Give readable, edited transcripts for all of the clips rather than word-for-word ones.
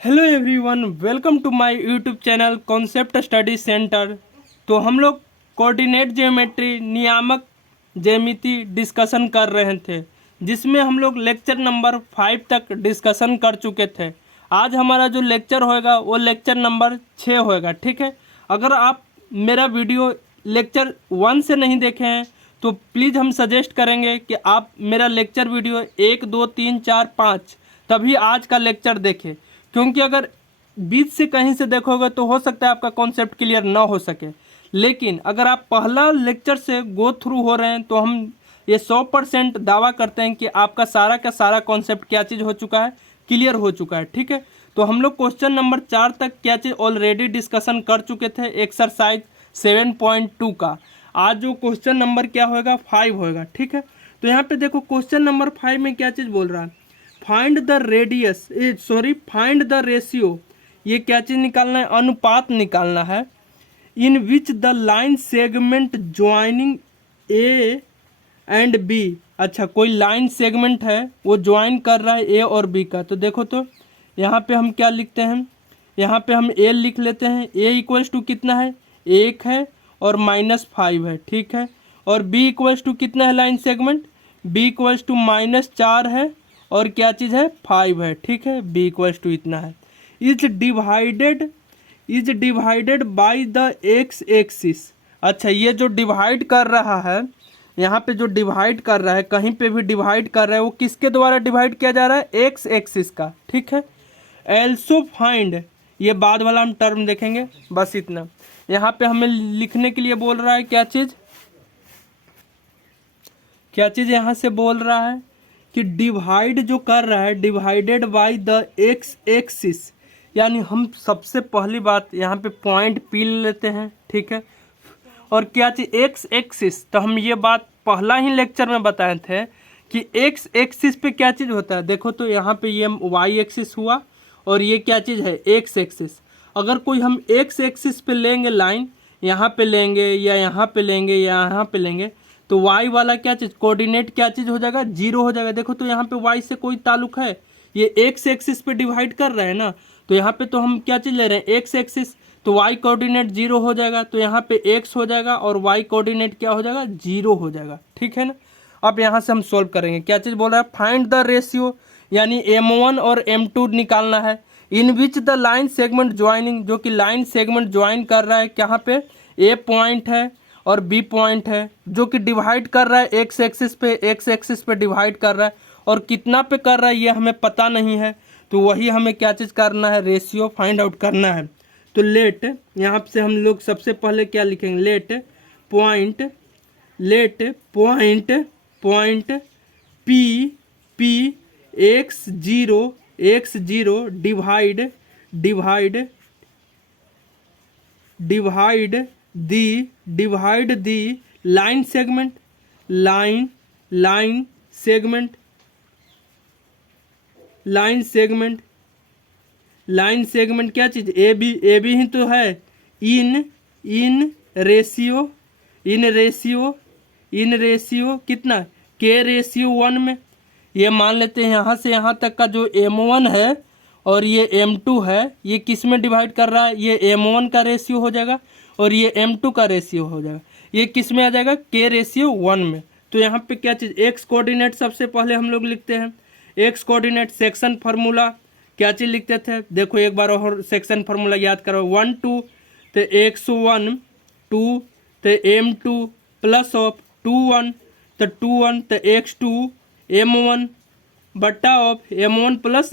Hello everyone, welcome to my YouTube channel concept study centre. तो हम लोग coordinate geometry नियामक ज्यामिति डिस्कशन कर रहे थे, जिसमें हम लोग लेक्चर नंबर 5 तक डिस्कशन कर चुके थे। आज हमारा जो लेक्चर होएगा वो लेक्चर नंबर 6 होएगा। ठीक है, अगर आप मेरा वीडियो लेक्चर 1 से नहीं देखे हैं तो प्लीज़ हम सजेस्ट करेंगे कि आप मेरा लेक्चर वीडियो 1, 2, 3, 4, 5 तभी आज का लेक्चर देखें, क्योंकि अगर बीच से कहीं से देखोगे तो हो सकता है आपका कॉन्सेप्ट क्लियर ना हो सके। लेकिन अगर आप पहला लेक्चर से गो थ्रू हो रहे हैं तो हम ये 100% दावा करते हैं कि आपका सारा का सारा कॉन्सेप्ट क्या चीज़ हो चुका है, क्लियर हो चुका है। ठीक है, तो हम लोग क्वेश्चन नंबर 4 तक क्या चीज़ ऑलरेडी डिस्कशन कर चुके थे एक्सरसाइज 7.2 का। आज जो क्वेश्चन नंबर क्या होएगा 5 होएगा। ठीक है, तो यहाँ पे देखो क्वेश्चन नंबर 5 में क्या चीज़ बोल रहा है, find the radius find the ratio. ये क्या चीज़ निकालना है, अनुपात निकालना है। In which the line segment joining A and B. अच्छा, कोई लाइन सेगमेंट है वो ज्वाइन कर रहा है ए और बी का। तो देखो, तो यहाँ पे हम क्या लिखते हैं, यहाँ पे हम ए लिख लेते हैं। ए इक्वल्स टू कितना है, 1 है और -5 है। ठीक है, और बी इक्वल्स टू कितना है line segment, B equals to -4 है और क्या चीज़ है 5 है। ठीक है, बी इक्वल्स टू इतना है। Is divided by the x axis. अच्छा, ये जो डिवाइड कर रहा है, यहाँ पे जो डिवाइड कर रहा है, कहीं पे भी डिवाइड कर रहा है, वो किसके द्वारा डिवाइड किया जा रहा है, एक्स एक्सिस का। ठीक है, एल्सो फाइंड, ये बाद वाला हम टर्म देखेंगे, बस इतना। यहाँ पे हमें लिखने के लिए बोल रहा है क्या चीज़ यहाँ से बोल रहा है कि डिवाइड जो कर रहा है, divided by the x axis, यानी हम सबसे पहली बात यहाँ पे पॉइंट पी लेते हैं। ठीक है, और क्या चीज़ एक्स एक्सिस, तो हम ये बात पहला ही लेक्चर में बताए थे कि एक्स एक्सिस पे क्या चीज़ होता है। देखो, तो यहाँ पे ये वाई एक्सिस हुआ और ये क्या चीज़ है, एक्स एक्सिस। अगर कोई हम एक्स एक्सिस पे लेंगे लाइन, यहाँ पे लेंगे या यहाँ पे लेंगे या यहाँ पे लेंगे, तो वाई वाला क्या चीज़, कोऑर्डिनेट क्या चीज़ हो जाएगा, 0 हो जाएगा। देखो, तो यहाँ पे वाई से कोई ताल्लुक है, ये एक्स एक्सिस पे डिवाइड कर रहे हैं ना, तो यहाँ पे तो हम क्या चीज़ ले रहे हैं, एक्स एक्सिस, तो वाई कोऑर्डिनेट 0 हो जाएगा, तो यहाँ पे एक्स हो जाएगा और वाई कोऑर्डिनेट क्या हो जाएगा, 0 हो जाएगा। ठीक है ना, अब यहाँ से हम सोल्व करेंगे। क्या चीज़ बोल रहा है, फाइंड द रेशियो, यानी m1 और m2 निकालना है। In which the line segment joining, जो कि लाइन सेगमेंट ज्वाइन कर रहा है, यहाँ पे ए पॉइंट है और बी पॉइंट है, जो कि डिवाइड कर रहा है एक्स एक्सिस पे डिवाइड कर रहा है, और कितना पे कर रहा है ये हमें पता नहीं है, तो वही हमें क्या चीज़ करना है, रेशियो फाइंड आउट करना है। तो लेट, यहाँ से हम लोग सबसे पहले क्या लिखेंगे, let point P x0 divide the line segment क्या चीज़, ए बी ही तो है। इन रेशियो कितना, के रेशियो 1 में। ये मान लेते हैं यहाँ से यहाँ तक का जो m1 है और ये m2 है, ये किस में डिवाइड कर रहा है, ये m1 का रेशियो हो जाएगा और ये m2 का रेशियो हो जाएगा। ये किस में आ जाएगा, के रेशियो 1 में। तो यहाँ पे क्या चीज़, एक्स कोऑर्डिनेट सबसे पहले हम लोग लिखते हैं। एक्स कोऑर्डिनेट सेक्शन फार्मूला क्या चीज़ लिखते थे, देखो एक बार और सेक्शन फार्मूला याद करो। 1 2 तो x1 2 तो m2 प्लस ऑफ 2 1 तो 2 1 तो x2 m1 बट्टा ऑफ m1 प्लस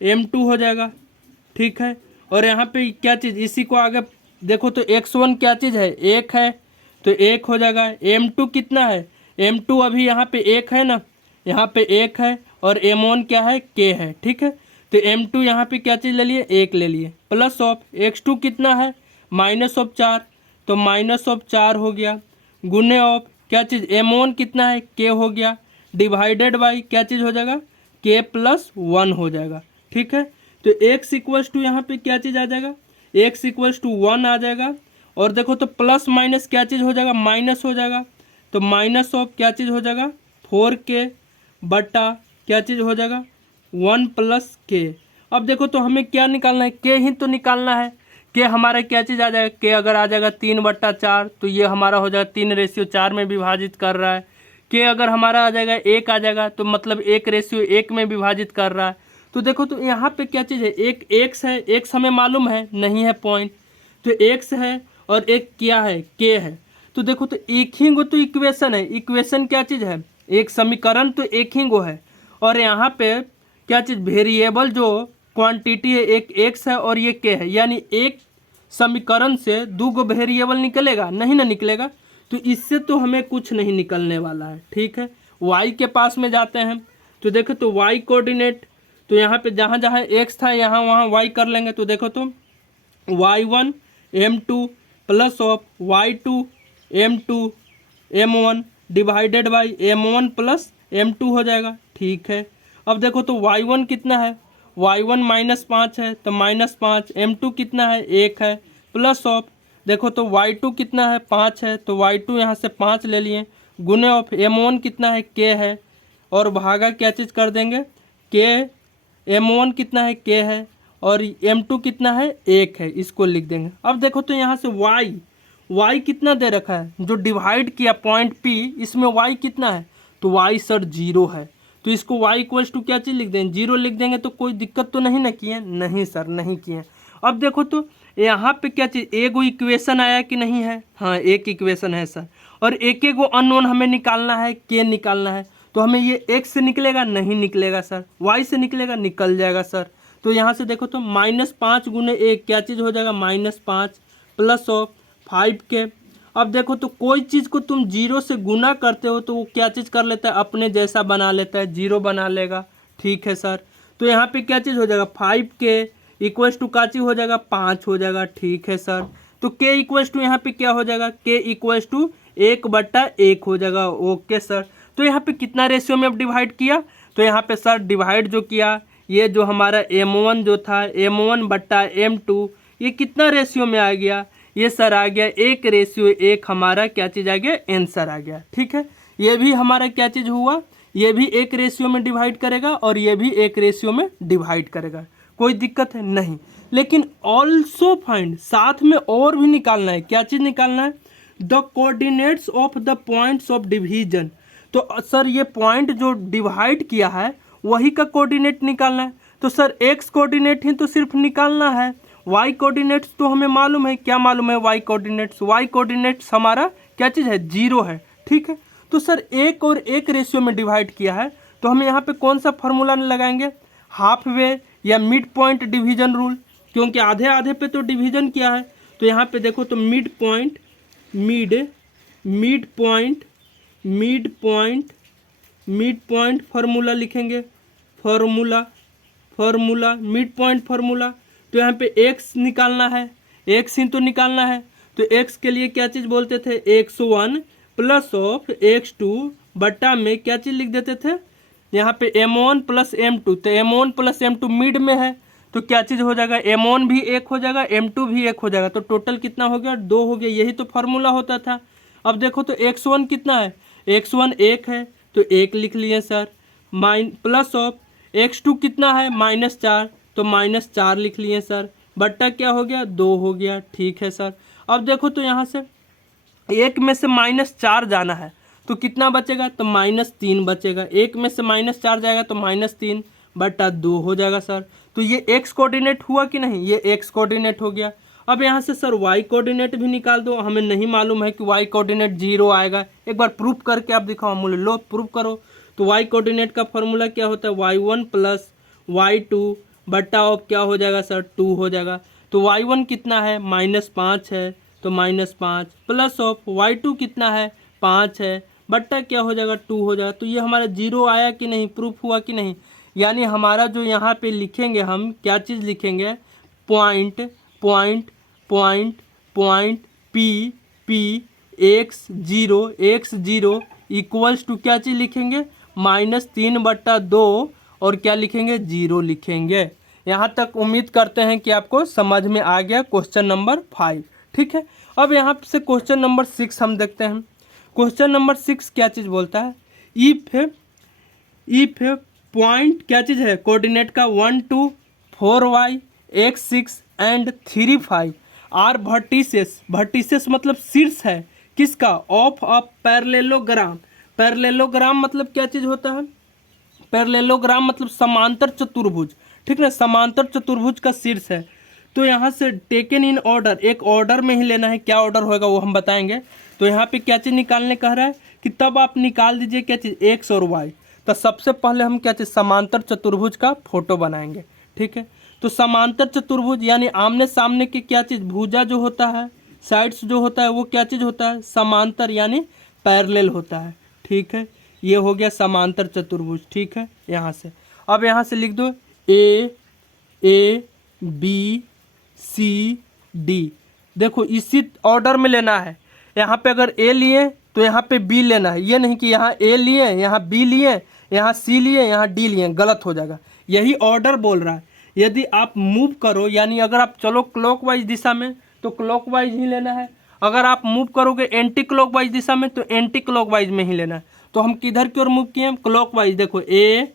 m2 हो जाएगा। ठीक है, और यहाँ पे क्या चीज़, इसी को आगे देखो, तो x1 क्या चीज़ है, 1 है, तो 1 हो जाएगा। m2 कितना है, m2 अभी यहाँ पे 1 है ना, यहाँ पे 1 है, और m1 क्या है, k है। ठीक है, तो m2 यहाँ पे क्या चीज़ ले लिए, 1 ले लिए, प्लस ऑफ x2 कितना है, -4, तो -4 हो गया, गुने ऑफ क्या चीज़, m1 कितना है, k हो गया, डिवाइडेड बाई क्या चीज़ हो जाएगा, k + 1 हो जाएगा। ठीक है, तो x इक्वल्स टू यहाँ पे क्या चीज़ आ जाएगा, x इक्वल्स टू 1 आ जाएगा। और देखो, तो प्लस माइनस क्या चीज़ हो जाएगा, माइनस हो जाएगा, तो माइनस ऑफ क्या चीज़ हो जाएगा, 4k बटा क्या चीज़ हो जाएगा, 1 प्लस के। अब देखो तो हमें क्या निकालना है, के ही तो निकालना है। के हमारा क्या चीज़ आ जाएगा, के अगर आ जाएगा 3/4 तो ये हमारा हो जाएगा 3:4 में विभाजित कर रहा है। के अगर हमारा आ जाएगा 1 आ जाएगा तो मतलब 1:1 में विभाजित कर रहा है। तो देखो तो यहाँ पे क्या चीज़ है, एक एक्स है, एक्स हमें मालूम है नहीं है पॉइंट, तो एक्स है और एक क्या है, के है। तो देखो तो एक ही गो तो इक्वेशन है, इक्वेशन क्या चीज़ है, एक समीकरण तो एक ही गो है। और यहाँ पे क्या चीज़, वेरिएबल जो क्वांटिटी है, एक एक्स है और ये के है, यानी एक समीकरण से दो गो वेरिएबल निकलेगा नहीं ना निकलेगा। तो इससे तो हमें कुछ नहीं निकलने वाला है। ठीक है, वाई के पास में जाते हैं तो देखो तो वाई कोऑर्डिनेट, तो यहाँ पे जहाँ जहाँ एक्स था यहाँ वहाँ वाई कर लेंगे। तो देखो तो y1 m2 plus of y2 m2 m1 divided by m1 plus m2 हो जाएगा। ठीक है, अब देखो तो y1 कितना है, y1 -5 है तो -5, m2 कितना है 1 है, प्लस ऑफ देखो तो y2 कितना है 5 है तो y2 यहाँ से 5 ले लिए, गुने ऑफ m1 कितना है k है, और भागा क्या चीज़ कर देंगे, k m1 कितना है k है और m2 कितना है 1 है, इसको लिख देंगे। अब देखो तो यहाँ से y कितना दे रखा है, जो डिवाइड किया पॉइंट P, इसमें y कितना है, तो y सर 0 है, तो इसको y इक्वल्स टू क्या चीज़ लिख देंगे, 0 लिख देंगे। तो कोई दिक्कत तो नहीं ना किए, नहीं सर नहीं किए। अब देखो तो यहाँ पे क्या चीज़, एगो इक्वेशन आया कि नहीं है, हाँ एक इक्वेशन है सर, और एक एक गो अननोन हमें निकालना है, के निकालना है। तो हमें ये x से निकलेगा नहीं निकलेगा सर, y से निकलेगा निकल जाएगा सर। तो यहाँ से देखो तो -5 गुने 1 क्या चीज़ हो जाएगा, -5 प्लस ऑफ 5 के। अब देखो तो कोई चीज़ को तुम 0 से गुना करते हो तो वो क्या चीज़ कर लेता है, अपने जैसा बना लेता है, 0 बना लेगा। ठीक है सर, तो यहाँ पे क्या चीज़ हो जाएगा, 5 के इक्वल्स टू का चीज़ हो जाएगा 5 हो जाएगा। ठीक है सर, तो के इक्वल्स टू यहाँ पे क्या हो जाएगा, के इक्वल्स टू 1/1 हो जाएगा। ओके सर, तो यहाँ पे कितना रेशियो में अब डिवाइड किया, तो यहाँ पे सर डिवाइड जो किया, ये जो हमारा m1 जो था m1/m2, ये कितना रेशियो में आ गया, ये सर आ गया 1:1, हमारा क्या चीज़ आ गया, आंसर आ गया। ठीक है, ये भी हमारा क्या चीज़ हुआ, ये भी 1 रेशियो में डिवाइड करेगा और ये भी 1 रेशियो में डिवाइड करेगा, कोई दिक्कत है नहीं। लेकिन ऑल्सो फाइंड, साथ में और भी निकालना है, क्या चीज़ निकालना है, the coordinates of the points of division. तो सर ये पॉइंट जो डिवाइड किया है वही का कोऑर्डिनेट निकालना है। तो सर एक्स कोऑर्डिनेट ही तो सिर्फ निकालना है, वाई कोऑर्डिनेट्स तो हमें मालूम है, क्या मालूम है, वाई कोऑर्डिनेट्स हमारा क्या चीज़ है, 0 है। ठीक है, तो सर 1 और 1 रेशियो में डिवाइड किया है, तो हम यहाँ पे कौन सा फार्मूला लगाएंगे, हाफ वे या मिड पॉइंट डिवीजन रूल, क्योंकि आधे आधे पे तो डिवीजन किया है। तो यहाँ पे देखो तो मिड पॉइंट फार्मूला लिखेंगे, फार्मूला मिड पॉइंट फार्मूला। तो यहाँ पे x निकालना है, x ही तो निकालना है। तो x के लिए क्या चीज़ बोलते थे, x1 प्लस ऑफ x2 बट्टा में क्या चीज़ लिख देते थे, यहाँ पे m1 प्लस m2, तो m1 प्लस m2 मिड में है, तो क्या चीज़ हो जाएगा, m1 भी 1 हो जाएगा, m2 भी 1 हो जाएगा, तो टोटल कितना हो गया, 2 हो गया। यही तो फार्मूला होता था। अब देखो तो x1 कितना है, x1 1 है तो 1 लिख लिए सर, प्लस ऑफ x2 कितना है -4, तो -4 लिख लिए सर, बट्टा क्या हो गया, 2 हो गया। ठीक है सर, अब देखो तो यहाँ से 1 में से -4 जाना है तो कितना बचेगा, तो -3 बचेगा। 1 में से -4 जाएगा तो -3 बट्टा 2 हो जाएगा सर। तो ये x कोऑर्डिनेट हुआ कि नहीं, ये x कोऑर्डिनेट हो गया। अब यहाँ से सर y कोऑर्डिनेट भी निकाल दो, हमें नहीं मालूम है कि y कोऑर्डिनेट 0 आएगा, एक बार प्रूफ करके आप दिखाओ, मूल्य लो प्रूफ करो। तो y कोऑर्डिनेट का फॉर्मूला क्या होता है, y1 प्लस y2 बट्टा ऑफ क्या हो जाएगा सर, 2 हो जाएगा। तो y1 कितना है, -5 है तो -5 प्लस ऑफ y2 कितना है, 5 है, बट्टा क्या हो जाएगा, 2 हो जाएगा। तो ये हमारा 0 आया कि नहीं, प्रूफ हुआ कि नहीं। यानी हमारा जो यहाँ पे लिखेंगे, हम क्या चीज़ लिखेंगे, point P x0 equals to क्या चीज़ लिखेंगे, -3/2 और क्या लिखेंगे, 0 लिखेंगे। यहाँ तक उम्मीद करते हैं कि आपको समझ में आ गया क्वेश्चन नंबर 5। ठीक है, अब यहाँ से क्वेश्चन नंबर 6 हम देखते हैं। क्वेश्चन नंबर 6 क्या चीज़ बोलता है, इफ पॉइंट क्या चीज़ है कोऑर्डिनेट का 1 2 4 y x 6 and 3 5 are vertices. Vertices मतलब शीर्ष है किसका ऑफ अ पैरेललोग्राम। पैरेललोग्राम मतलब क्या चीज़ होता है पैरेललोग्राम मतलब समांतर चतुर्भुज, ठीक ना, समांतर चतुर्भुज का शीर्ष है। तो यहाँ से टेकन इन ऑर्डर, एक ऑर्डर में ही लेना है, क्या ऑर्डर होगा वो हम बताएंगे। तो यहाँ पे क्या चीज़ निकालने कह रहा है कि तब आप निकाल दीजिए क्या चीज़ एक्स और वाई। तो सबसे पहले हम क्या चीज़ समांतर चतुर्भुज का फोटो बनाएंगे, ठीक है। तो समांतर चतुर्भुज यानी आमने सामने की क्या चीज़ भुजा जो होता है, साइड्स जो होता है वो क्या चीज़ होता है समांतर यानी पैरेलल होता है, ठीक है। ये हो गया समांतर चतुर्भुज, ठीक है। यहाँ से अब यहाँ से लिख दो ए बी सी डी। देखो इसी ऑर्डर में लेना है। यहाँ पे अगर ए लिए तो यहाँ पे बी लेना है, ये नहीं कि यहाँ ए लिए यहाँ बी लिए यहाँ सी लिए यहाँ डी लिए, गलत हो जाएगा। यही ऑर्डर बोल रहा है। यदि आप मूव करो यानी अगर आप चलो क्लॉकवाइज दिशा में तो क्लॉकवाइज ही लेना है, अगर आप मूव करोगे एंटी क्लॉकवाइज दिशा में तो एंटी क्लॉकवाइज में ही लेना है। तो हम किधर की ओर मूव किए क्लॉकवाइज। देखो ए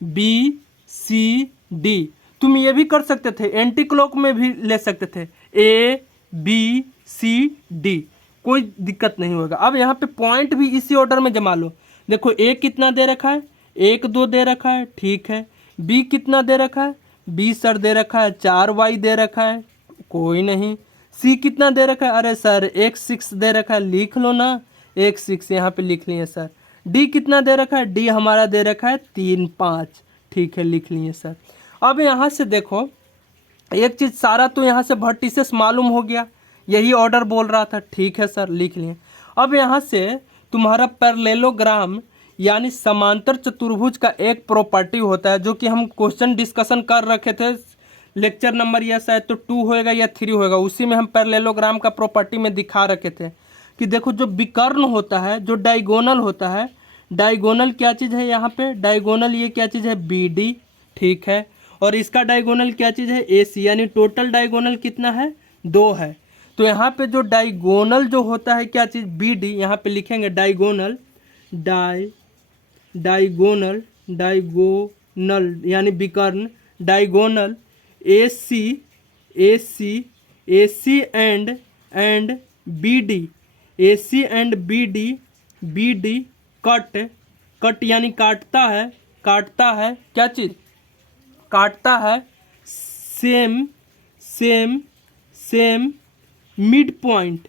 बी सी डी। तुम ये भी कर सकते थे एंटी क्लॉक में भी ले सकते थे ए बी सी डी, कोई दिक्कत नहीं होगा। अब यहाँ पे पॉइंट भी इसी ऑर्डर में जमा लो। देखो ए कितना दे रखा है 1 2 दे रखा है, ठीक है। बी कितना दे रखा है 20 सर दे रखा है, 4 वाई दे रखा है, कोई नहीं। सी कितना दे रखा है अरे सर x 6 दे रखा है, लिख लो ना x 6 यहाँ पे लिख लिए सर। डी कितना दे रखा है डी हमारा दे रखा है 3 5, ठीक है लिख लिए सर। अब यहाँ से देखो एक चीज़ सारा तो यहाँ से वर्टिसेस मालूम हो गया, यही ऑर्डर बोल रहा था, ठीक है सर लिख लिए। अब यहाँ से तुम्हारा पैरेललोग्राम यानी समांतर चतुर्भुज का एक प्रॉपर्टी होता है जो कि हम क्वेश्चन डिस्कशन कर रखे थे लेक्चर नंबर या शायद तो 2 होएगा या 3 होएगा, उसी में हम पैरेललोग्राम का प्रॉपर्टी में दिखा रखे थे कि देखो जो विकर्ण होता है जो डायगोनल होता है, डायगोनल क्या चीज़ है यहाँ पे डायगोनल ये क्या चीज़ है बी डी, ठीक है। और इसका डायगोनल क्या चीज़ है ए सी, यानी टोटल डायगोनल कितना है 2 है। तो यहाँ पे जो डायगोनल जो होता है क्या चीज़ बी डी, यहाँ पे लिखेंगे डायगोनल डायगोनल यानी विकर्ण diagonal A C and B D, A C and B D cut यानी काटता है क्या चीज़ काटता है सेम मिड पॉइंट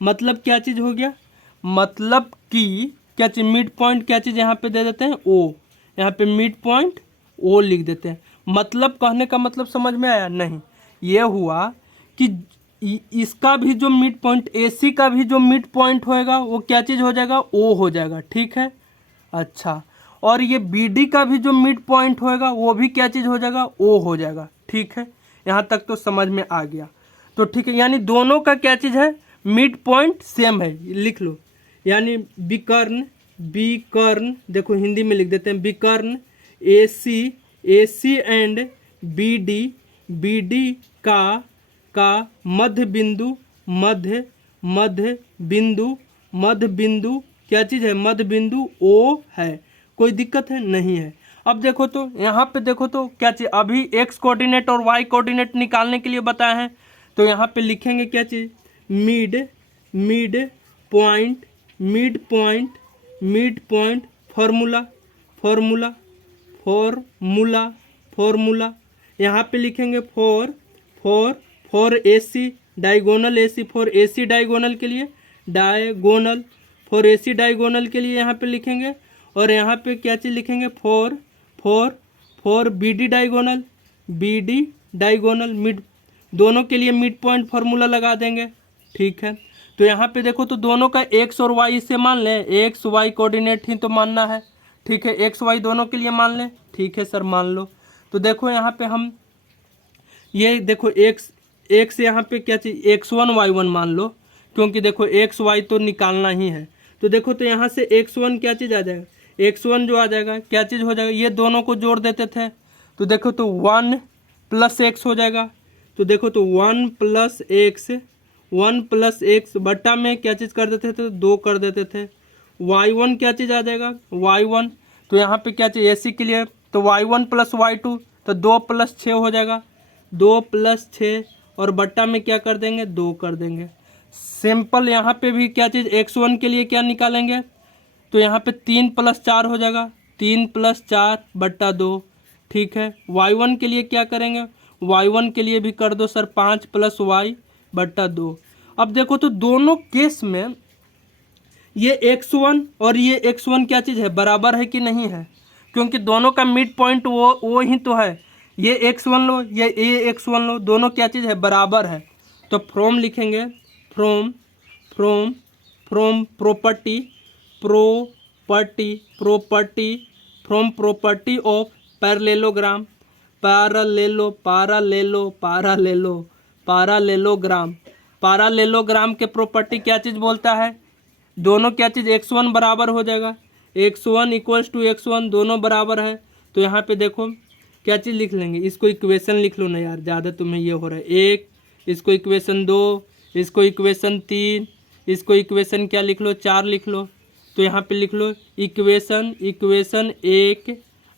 मतलब क्या चीज़ हो गया, मतलब कि क्या चीज़ मिड पॉइंट क्या चीज़ यहाँ पे दे देते हैं ओ, यहाँ पे मिड पॉइंट ओ लिख देते हैं। मतलब कहने का मतलब समझ में आया नहीं, ये हुआ कि इसका भी जो मिड पॉइंट एसी का भी जो मिड पॉइंट होएगा वो क्या चीज़ हो जाएगा ओ हो जाएगा, ठीक है। अच्छा और ये बीडी का भी जो मिड पॉइंट होएगा वो भी क्या चीज़ हो जाएगा ओ हो जाएगा, ठीक है। यहाँ तक तो समझ में आ गया। तो ठीक है यानी दोनों का क्या चीज़ है मिड पॉइंट सेम है, लिख लो। यानी विकर्ण देखो हिंदी में लिख देते हैं विकर्ण ए सी एंड बी डी का मध्य बिंदु क्या चीज़ है मध्य बिंदु ओ है, कोई दिक्कत है नहीं है। अब देखो तो यहाँ पे देखो तो क्या चीज़ अभी एक्स कोऑर्डिनेट और वाई कोऑर्डिनेट निकालने के लिए बताया है। तो यहाँ पे लिखेंगे क्या चीज़ मिड पॉइंट फॉर्मूला यहाँ पे लिखेंगे for AC diagonal AC, for AC diagonal के लिए डायगोनल, फॉर एसी डायगोनल के लिए यहाँ पे लिखेंगे। और यहाँ पे क्या चीज़ लिखेंगे फॉर बीडी डायगोनल मिड, दोनों के लिए मिड पॉइंट फार्मूला लगा देंगे, ठीक है। तो यहाँ पे देखो तो दोनों का एक्स और वाई से मान लें, एक्स वाई कोऑर्डिनेट ही तो मानना है, ठीक है। एक्स वाई दोनों के लिए मान लें, ठीक है सर मान लो। तो देखो यहाँ पे हम ये देखो एक्स यहाँ पे क्या चीज़ x1 y1 मान लो, क्योंकि देखो एक्स वाई तो निकालना ही है। तो देखो तो यहाँ से x1 क्या चीज़ आ जाएगा, x1 जो आ जाएगा क्या चीज़ हो जाएगा, ये दोनों को जोड़ देते थे तो देखो तो 1 + x हो जाएगा। तो देखो तो 1 + x 1 प्लस एक्स बट्टा में क्या चीज़ कर देते थे, 2 कर देते थे। y1 क्या चीज़ आ जाएगा, y1, तो यहाँ पे क्या चीज़ AC के लिए, तो y1 प्लस y2, तो 2 प्लस 6 हो जाएगा, 2 प्लस 6 और बट्टा में क्या कर देंगे, 2 कर देंगे। सिंपल यहाँ पे भी क्या चीज़ x1 के लिए क्या निकालेंगे, तो यहाँ पे 3 प्लस 4 हो जाएगा, 3 प्लस 4 बट्टा 2, ठीक है। y1 के लिए क्या करेंगे, y1 के लिए भी कर दो सर 5 प्लस y बट्टा 2। अब देखो तो दोनों केस में ये x1 और ये x1 क्या चीज़ है, बराबर है कि नहीं है, क्योंकि दोनों का मिड पॉइंट वो ही तो है। ये x1 लो, ये x1 लो, दोनों क्या चीज़ है, बराबर है। तो फ्रॉम लिखेंगे, from from from property property property from property of parallelogram, parallelo parallelo parallelo parallelogram, parallelogram के प्रॉपर्टी क्या चीज़ बोलता है, दोनों क्या चीज़ x1 बराबर हो जाएगा, x1 इक्वल्स टू x1, दोनों बराबर है। तो यहाँ पे देखो क्या चीज़ लिख लेंगे, इसको इक्वेशन लिख लो ना यार, ज़्यादा तुम्हें ये हो रहा है, 1, इसको इक्वेशन 2, इसको इक्वेशन 3, इसको इक्वेशन क्या लिख लो, 4 लिख लो। तो यहाँ पे लिख लो इक्वेशन 1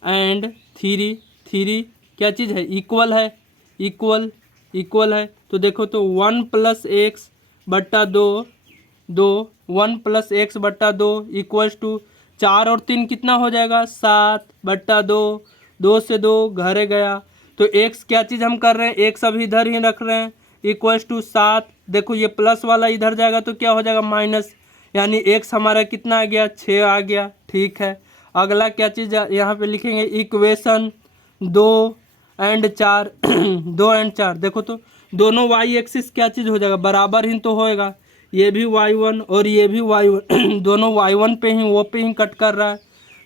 एंड 3 क्या चीज़ है, इक्वल है, इक्वल है। तो देखो तो 1 प्लस एक्स बट्टा 2 1 प्लस एक्स बट्टा 2 इक्वल्स टू 4 और 3 कितना हो जाएगा, 7 बट्टा 2, 2 से 2 घरे गया। तो x क्या चीज़ हम कर रहे हैं, x अभी इधर ही रख रहे हैं, इक्वल्स टू 7। देखो ये प्लस वाला इधर जाएगा तो क्या हो जाएगा, माइनस, यानी x हमारा कितना आ गया, 6 आ गया, ठीक है। अगला क्या चीज़ यहाँ पे लिखेंगे, इक्वेशन 2 एंड 4 2 एंड 4, देखो तो दोनों y एक्सिस क्या चीज़ हो जाएगा, बराबर ही तो होएगा, ये भी y1 और ये भी y1 दोनों y1 पे ही वो पे ही कट कर रहा है।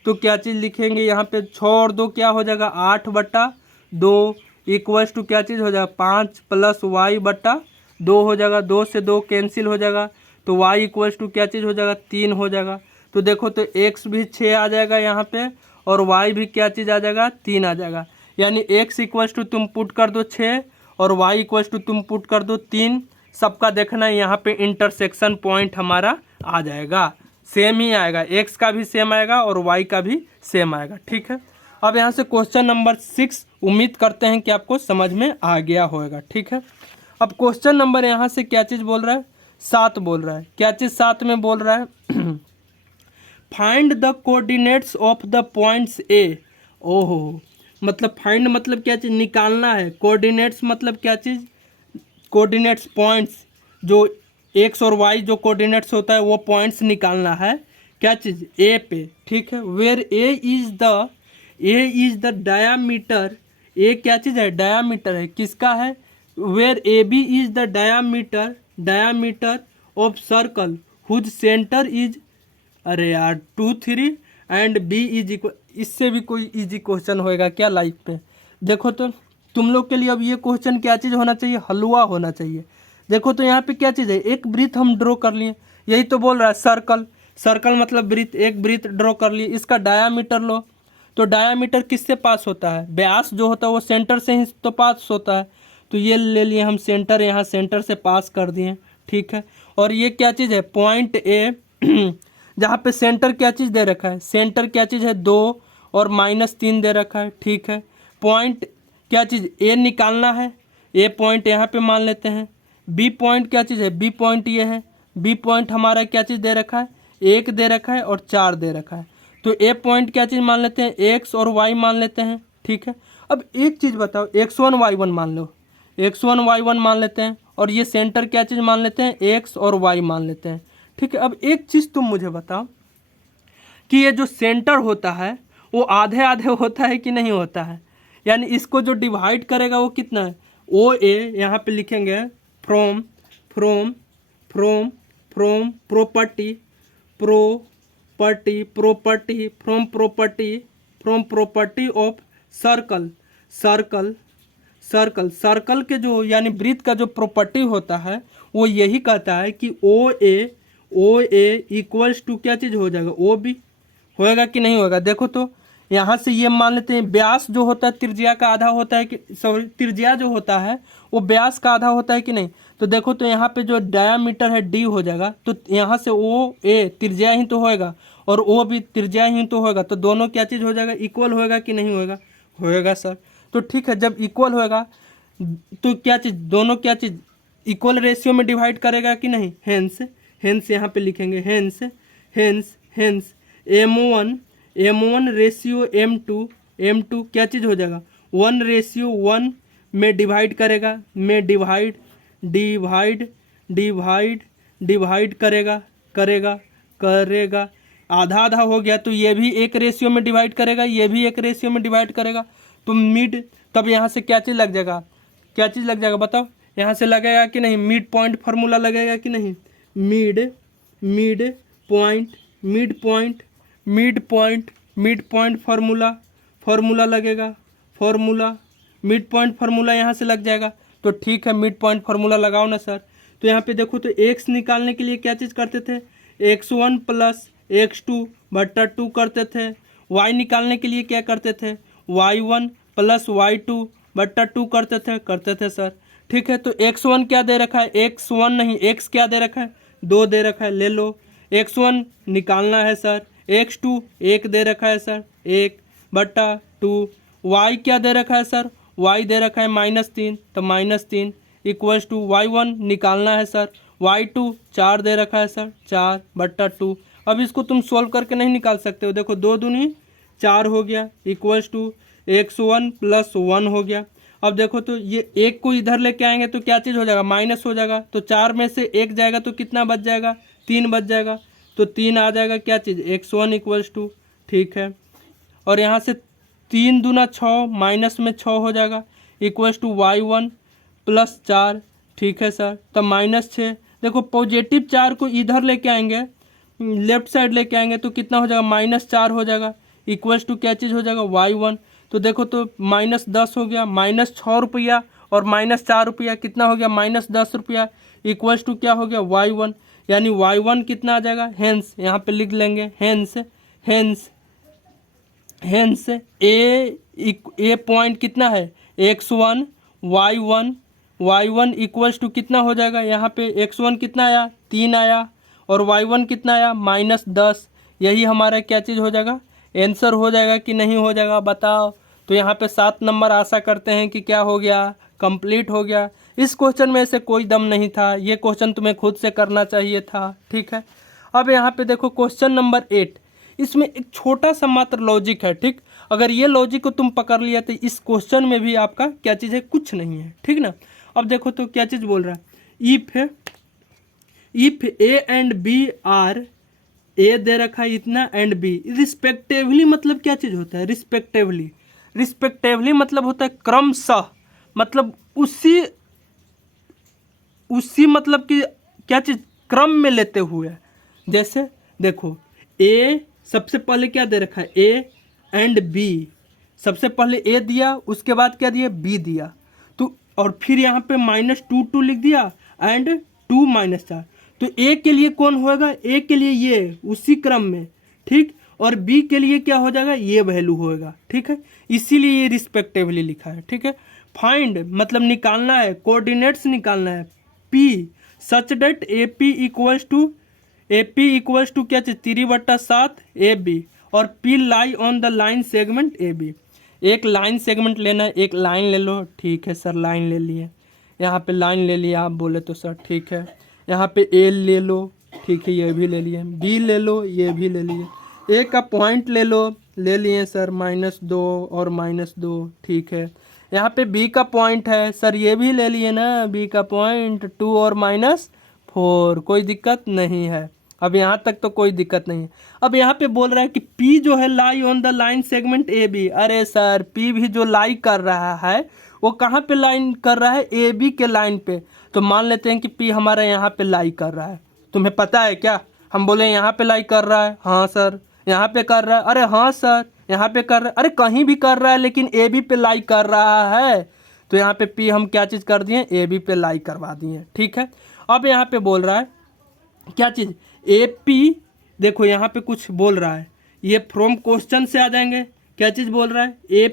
तो क्या चीज़ लिखेंगे यहाँ पे, 6 और 2 क्या हो जाएगा, 8 बट्टा 2 इक्वल्स टू क्या चीज़ हो जाएगा, 5 प्लस y बट्टा 2 हो जाएगा, 2 से 2 कैंसिल हो जाएगा, तो y इक्वल्स टू क्या चीज़ हो जाएगा, 3 हो जाएगा। तो देखो तो x भी 6 आ जाएगा यहाँ पे और y भी क्या चीज़ आ जाएगा, 3 आ जाएगा। यानी x इक्वल्स टू तुम पुट कर दो 6 और y इक्वल्स टू तुम पुट कर दो 3। सबका देखना है यहाँ पे इंटरसेक्शन पॉइंट हमारा आ जाएगा, सेम ही आएगा, x का भी सेम आएगा और y का भी सेम आएगा, ठीक है। अब यहाँ से क्वेश्चन नंबर 6 उम्मीद करते हैं कि आपको समझ में आ गया होगा, ठीक है। अब क्वेश्चन नंबर यहाँ से क्या चीज़ बोल रहा है, 7 बोल रहा है, क्या चीज़ 7 में बोल रहा है find the coordinates of the points A. ओहो, मतलब फाइंड मतलब क्या चीज़, निकालना है, कोऑर्डिनेट्स मतलब क्या चीज़, कोऑर्डिनेट्स पॉइंट्स, जो एक्स और वाई जो कोऑर्डिनेट्स होता है वो पॉइंट्स निकालना है, क्या चीज़, ए पे, ठीक है। Where A is the diameter, A क्या चीज़ है, डायामीटर है, किसका है, where A B is the diameter of circle whose centre is, अरे यार 2 3 एंड बी इज इक्वल, इससे भी कोई इजी क्वेश्चन होएगा क्या लाइफ पे। देखो तो तुम लोग के लिए अब ये क्वेश्चन क्या चीज़ होना चाहिए, हलवा होना चाहिए। देखो तो यहाँ पे क्या चीज़ है, एक वृत्त हम ड्रॉ कर लिए, यही तो बोल रहा है सर्कल मतलब वृत्त, एक वृत्त ड्रॉ कर लिए, इसका डायामीटर लो। तो डायामीटर किससे पास होता है, व्यास जो होता है वो सेंटर से ही तो पास होता है। तो ये ले लिए हम सेंटर, यहाँ सेंटर से पास कर दिए, ठीक है। और ये क्या चीज़ है, पॉइंट ए जहाँ पे सेंटर क्या चीज़ दे रखा है, सेंटर क्या चीज़ है, 2 और -3 दे रखा है, ठीक है। पॉइंट क्या चीज़, ए निकालना है, ए पॉइंट यहाँ पे मान लेते हैं। बी पॉइंट क्या चीज़ है, बी पॉइंट ये है, बी पॉइंट हमारा क्या चीज़ दे रखा है, 1 दे रखा है और 4 दे रखा है। तो ए पॉइंट क्या चीज़ मान लेते हैं, एक्स और वाई मान लेते हैं, ठीक है। अब एक चीज़ बताओ, x1 y1 मान लो, x1 y1 मान लेते हैं, और ये सेंटर क्या चीज़ मान लेते हैं, एक्स और वाई मान लेते हैं, ठीक है। अब एक चीज़ तुम मुझे बताओ कि ये जो सेंटर होता है वो आधे आधे होता है कि नहीं होता है, यानी इसको जो डिवाइड करेगा वो कितना है, ओ ए, यहाँ पे लिखेंगे from from from from property property property from property from property of circle circle के जो यानी वृत्त का जो प्रॉपर्टी होता है वो यही कहता है कि ओ ए इक्वल्स टू क्या चीज़ हो जाएगा, ओ बी होएगा कि नहीं होएगा। देखो तो यहाँ से ये मान लेते हैं, व्यास जो होता है त्रिज्या का आधा होता है कि, सॉरी त्रिज्या जो होता है वो व्यास का आधा होता है कि नहीं। तो देखो तो यहाँ पे जो डायामीटर है डी हो जाएगा, तो यहाँ से ओ ए त्रिज्या ही तो होएगा और ओ भी त्रिज्या ही तो होएगा, तो दोनों क्या चीज़ हो जाएगा, इक्वल होएगा कि नहीं होएगा, होएगा सर। तो ठीक है, जब इक्वल होएगा तो क्या चीज़, दोनों क्या चीज़ इक्वल रेशियो में डिवाइड करेगा कि नहीं, हेंस हेंस यहाँ पे लिखेंगे hence hence hence M1 ratio M2 क्या चीज़ हो जाएगा, 1:1 में डिवाइड करेगा, में डिवाइड करेगा आधा आधा हो गया, तो ये भी एक रेशियो में डिवाइड करेगा, ये भी एक रेशियो में डिवाइड करेगा, तो मिड, तब यहाँ से क्या चीज़ लग जाएगा, क्या चीज़ लग जाएगा बताओ, यहाँ से लगेगा कि नहीं, मिड पॉइंट फार्मूला लगेगा कि नहीं, मिड पॉइंट फार्मूला लगेगा, मिड पॉइंट फार्मूला यहाँ से लग जाएगा। तो ठीक है, मिड पॉइंट फार्मूला लगाओ ना सर। तो यहाँ पे देखो तो x निकालने के लिए क्या चीज़ करते थे, x1 प्लस x2 बट्टा 2 करते थे, y निकालने के लिए क्या करते थे, y1 प्लस y2 बट्टा 2 करते थे सर। ठीक है, तो x1 क्या दे रखा है, x1 नहीं, x क्या दे रखा है, 2 दे रखा है, ले लो, x1 निकालना है सर, x2 1 दे रखा है सर, 1 बट्टा 2, y क्या दे रखा है सर, y दे रखा है -3, तो -3 इक्वल्स टू y1 निकालना है सर, y2 4 दे रखा है सर, 4 बट्टा 2। अब इसको तुम सोल्व करके नहीं निकाल सकते हो, देखो 2 दूनी 4 हो गया, इक्वल्स टू x1 प्लस 1 हो गया। अब देखो तो ये एक को इधर लेके आएंगे तो क्या चीज़ हो जाएगा, माइनस हो जाएगा, तो 4 में से 1 जाएगा तो कितना बच जाएगा, 3 बच जाएगा, तो 3 आ जाएगा क्या चीज़, x1 इक्वल्स टू, ठीक है। और यहाँ से 3 दूना 6, माइनस में 6 हो जाएगा, इक्वल्स टू y1 प्लस 4, ठीक है सर, तब -6। देखो पॉजिटिव 4 को इधर लेके आएंगे, लेफ्ट साइड लेके आएंगे तो कितना हो जाएगा, -4 हो जाएगा, इक्वल्स टू क्या चीज़ हो जाएगा, y1। तो देखो तो -10 हो गया, -6 रुपया और -4 रुपया कितना हो गया, -10 रुपया, इक्वल्स टू क्या हो गया, y1, यानी y1 कितना आ जाएगा, हेंस यहाँ पे लिख लेंगे, हेंस ए पॉइंट कितना है, x1 y1 इक्वल्स टू कितना हो जाएगा, यहाँ पे x1 कितना आया, 3 आया, और y1 कितना आया, -10। यही हमारा क्या चीज़ हो जाएगा, आंसर हो जाएगा कि नहीं हो जाएगा बताओ। तो यहाँ पे 7 नंबर आशा करते हैं कि क्या हो गया, कंप्लीट हो गया। इस क्वेश्चन में से कोई दम नहीं था, ये क्वेश्चन तुम्हें खुद से करना चाहिए था, ठीक है। अब यहाँ पे देखो क्वेश्चन नंबर 8, इसमें एक छोटा सा मात्र लॉजिक है, ठीक। अगर ये लॉजिक को तुम पकड़ लिया तो इस क्वेश्चन में भी आपका क्या चीज़ है, कुछ नहीं है, ठीक ना। अब देखो तो क्या चीज़ बोल रहा है, if A and B are, A दे रखा है इतना एंड बी रिस्पेक्टिवली, मतलब क्या चीज़ होता है, रिस्पेक्टिवली मतलब होता है क्रमशः, मतलब उसी मतलब कि क्या चीज़ क्रम में लेते हुए। जैसे देखो ए सबसे पहले क्या दे रखा है, ए एंड बी, सबसे पहले ए दिया, उसके बाद क्या दिया, बी दिया, तो और फिर यहाँ पे -2 लिख दिया एंड 2 -4, तो ए के लिए कौन होगा, ए के लिए ये उसी क्रम में, ठीक, और बी के लिए क्या हो जाएगा, ये वैल्यू होएगा, ठीक है, इसीलिए ये रिस्पेक्टिवली लिखा है, ठीक है। फाइंड मतलब निकालना है, कोऑर्डिनेट्स निकालना है, P such that A P equals to क्या चीज 3/7 ए बी, और P lie on the line segment A B. एक लाइन सेगमेंट लेना है, एक लाइन ले लो, ठीक है सर, लाइन ले लिए, यहाँ पे लाइन ले लिया आप बोले तो सर, ठीक है। यहाँ पे ए ले लो, ठीक है, ये भी ले लिए, बी ले लो, ये भी ले लिए, ए का पॉइंट ले लो, ले लिए सर, -2 और -2, ठीक है। यहाँ पे बी का पॉइंट है सर, ये भी ले लिए ना, बी का पॉइंट 2 और -4, कोई दिक्कत नहीं है, अब यहाँ तक तो कोई दिक्कत नहीं है। अब यहाँ पे बोल रहा है कि P जो है lie on the line segment A B, अरे सर P भी जो लाई कर रहा है वो कहाँ पे लाइन कर रहा है, ए बी के लाइन पे, तो मान लेते हैं कि P हमारा यहाँ पे लाई कर रहा है, तुम्हें पता है क्या, हम बोले यहाँ पे लाई कर रहा है, हाँ सर यहाँ पे कर रहा है, अरे हाँ सर यहाँ पे कर रहा है, अरे कहीं भी कर रहा है लेकिन ए बी पे लाई कर रहा है, तो यहाँ पे P हम क्या चीज़ कर दिए, ए बी पे लाई करवा दिए, ठीक है। अब यहाँ पे बोल रहा है क्या चीज़, ए पी, देखो यहाँ पे कुछ बोल रहा है, ये फ्रॉम क्वेश्चन से आ जाएंगे, क्या चीज़ बोल रहा है, ए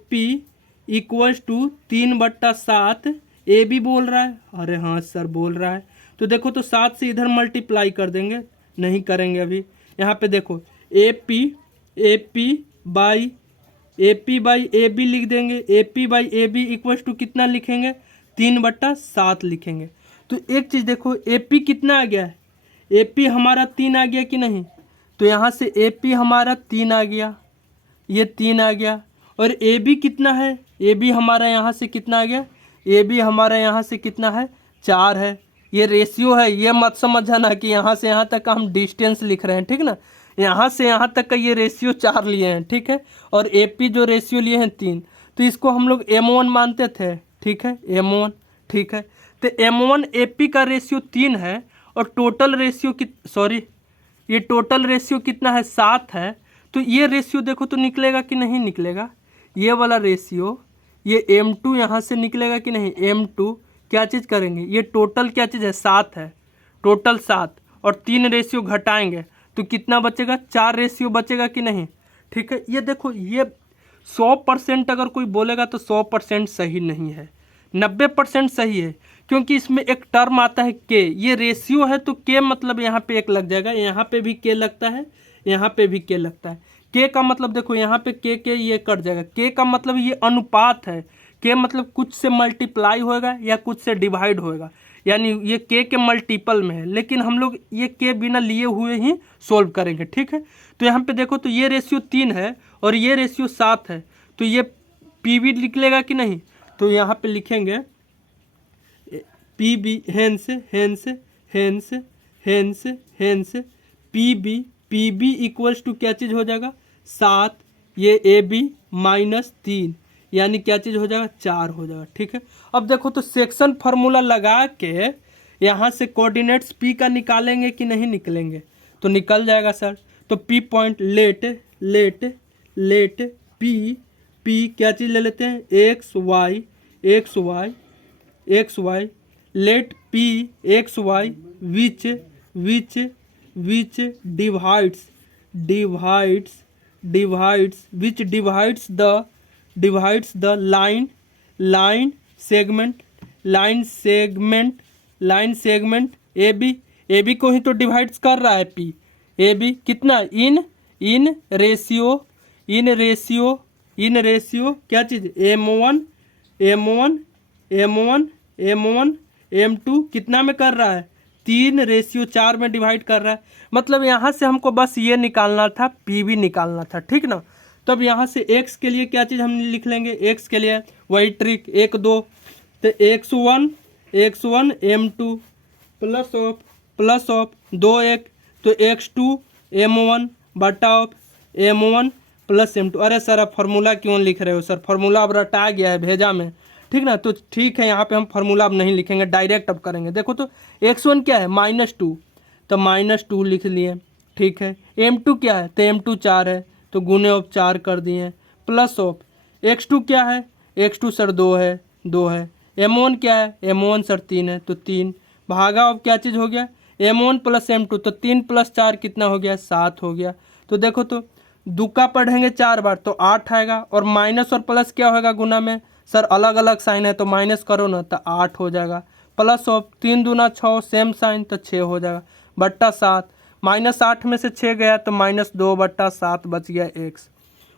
पी इक्वल्स टू 3/7 ए भी बोल रहा है, अरे हाँ सर बोल रहा है, तो देखो तो 7 से इधर मल्टीप्लाई कर देंगे, नहीं करेंगे अभी। यहाँ पे देखो A P by A B लिख देंगे, A P by A B equals to कितना लिखेंगे, 3/7 लिखेंगे। तो एक चीज़ देखो ए पी कितना आ गया है, ए पी हमारा 3 आ गया कि नहीं, तो यहाँ से ए पी हमारा 3 आ गया, ये 3 आ गया, और ए बी कितना है, ए बी हमारा यहाँ से कितना आ गया, ए बी हमारा यहाँ से कितना है, 4 है। ये रेशियो है, ये मत समझना कि यहाँ से यहाँ तक का हम डिस्टेंस लिख रहे हैं, ठीक ना, यहाँ से यहाँ तक का ये रेशियो 4 लिए हैं, ठीक है, और ए पी जो रेशियो लिए हैं 3, तो इसको हम लोग M1 मानते थे, ठीक है, M1, ठीक है। तो M1 ए पी का रेशियो 3 है, और टोटल रेशियो ये टोटल रेशियो कितना है, 7 है। तो ये रेशियो देखो तो निकलेगा कि नहीं निकलेगा, ये वाला रेशियो, ये M2 यहाँ से निकलेगा कि नहीं, M2 क्या चीज़ करेंगे, ये टोटल क्या चीज़ है, 7 है, टोटल 7, और 3 रेशियो घटाएंगे तो कितना बचेगा, 4 रेशियो बचेगा कि नहीं, ठीक है। ये देखो ये 100% अगर कोई बोलेगा तो 100% सही नहीं है, 90% सही है, क्योंकि इसमें एक टर्म आता है के, ये रेशियो है तो के मतलब यहाँ पे 1 लग जाएगा, यहाँ पे भी के लगता है, यहाँ पे भी के लगता है। के का मतलब देखो यहाँ पे के ये कट जाएगा, के का मतलब ये अनुपात है, के मतलब कुछ से मल्टीप्लाई होएगा या कुछ से डिवाइड होएगा, यानी ये के मल्टीपल में है, लेकिन हम लोग ये के बिना लिए हुए ही सोल्व करेंगे, ठीक है। तो यहाँ पे देखो तो ये रेशियो 3 है और ये रेशियो 7 है, तो ये पी बी निकलेगा कि नहीं, तो यहाँ पे लिखेंगे P B hence P B equals to क्या चीज़ हो जाएगा, 7, ये ए बी -3, यानी क्या चीज़ हो जाएगा, 4 हो जाएगा, ठीक है। अब देखो तो सेक्शन फार्मूला लगा के यहाँ से कोऑर्डिनेट्स पी का निकालेंगे कि नहीं निकलेंगे, तो निकल जाएगा सर। तो पी पॉइंट लेट पी क्या चीज़ ले लेते हैं, X Y let P X Y which divides the line segment A B को ही तो डिवाइड्स कर रहा है पी, ए बी कितना, इन रेशियो क्या चीज़, M1 M2 कितना में कर रहा है, 3:4 में डिवाइड कर रहा है। मतलब यहाँ से हमको बस ये निकालना था, पी भी निकालना था, ठीक ना। तब यहाँ से x के लिए क्या चीज़ हम लिख लेंगे, x के लिए वही ट्रिक 1 2, तो x1 M2 प्लस ऑफ 2 तो x2 M1 बटा ऑफ M1 प्लस M2। अरे सर आप फार्मूला क्यों लिख रहे हो सर, फार्मूला अब रटा गया है भेजा में, ठीक ना। तो ठीक है, यहाँ पे हम फार्मूला अब नहीं लिखेंगे, डायरेक्ट अब करेंगे। देखो तो x1 क्या है, -2, तो -2 लिख लिए, ठीक है। M2 क्या है, तो M2 4 है, तो गुने ऑफ 4 कर दिए, प्लस ऑफ x2 क्या है, x2 सर 2 है, M1 क्या है, M1 सर 3 है, तो 3 भागा ऑफ क्या चीज़ हो गया, M1 प्लस M2, तो 3 + 4 कितना हो गया, 7 हो गया। तो देखो तो दुक्का पढ़ेंगे 4 बार तो 8 आएगा, और माइनस और प्लस क्या होगा गुना में, सर अलग अलग साइन है तो माइनस करो ना, तो 8 हो जाएगा, प्लस ऑफ 3 दूना 6 सेम साइन तो 6 हो जाएगा, बट्टा 7, -8 में से 6 गया तो -2/7 बच गया x।